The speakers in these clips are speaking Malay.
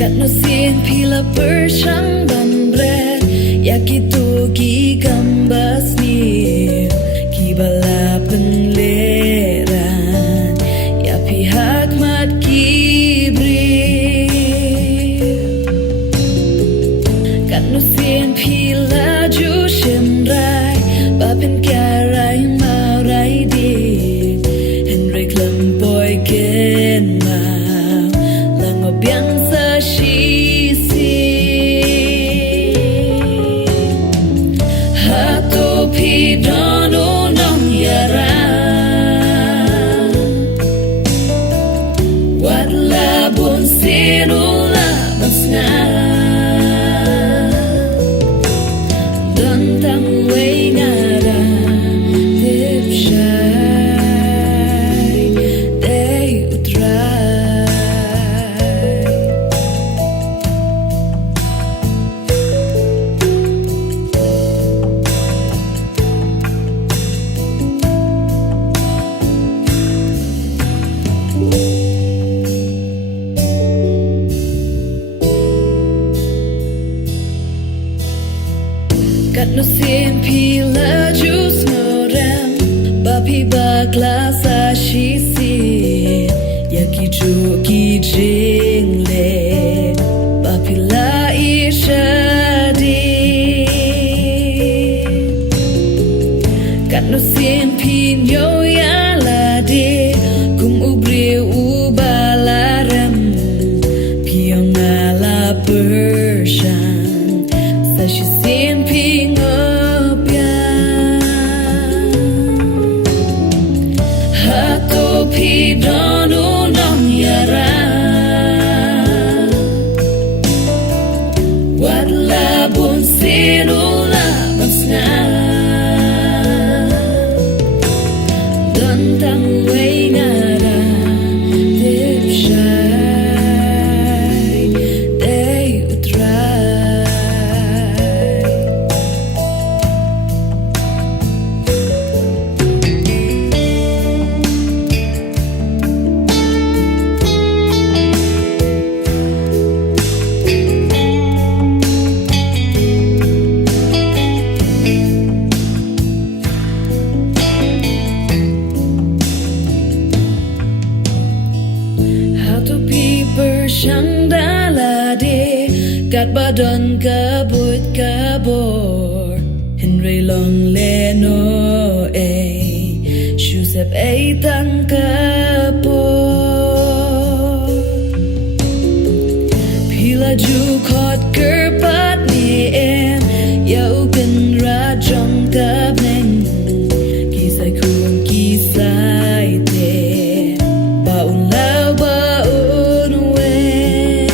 Kat no sin pila persyang ban bread Yakitu ki gambas ni Kiba la pynlehrain Ya pihak khmat ki briew Kat no sin pila ju shim rai Ba pen kya rai ma rai di Henry klem boy ken ma Lang o biang sa shi si Hato Phi dono Nongiarap Wat la bun sinu la masna Dan tang weng ada tip shai day utrai Kat no sin pila jus ngorem Bapi bakla sa shi si Yaki ju ki jing le Bapi la isha di Kat no sin pinyo ya la di Kum briew ubalarem Piyong ala persyan Sa shi sin ping Hato Phi dono Nongiarap Wat la bun sinu la masna Dan tang weng ada tip shai day utrai Hato Phi persyang dalade Kat badan kabut kabor Henry long leno Shusep tang kapor Pila ju kot kerpat ni Yau kan rajong kabneng Kisai khum sai-teh Baun lau baun weng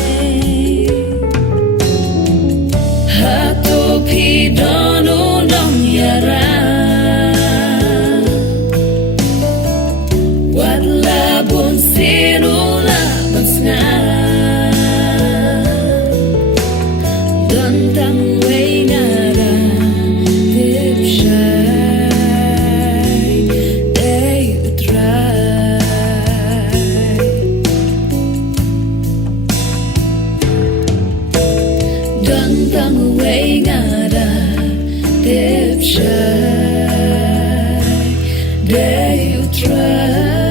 Hato Phi dono Nongiarap Wat la bun sinu la masna Dan tang weng ada tip shai day utrai Dan tang weng ada tip shai day utrai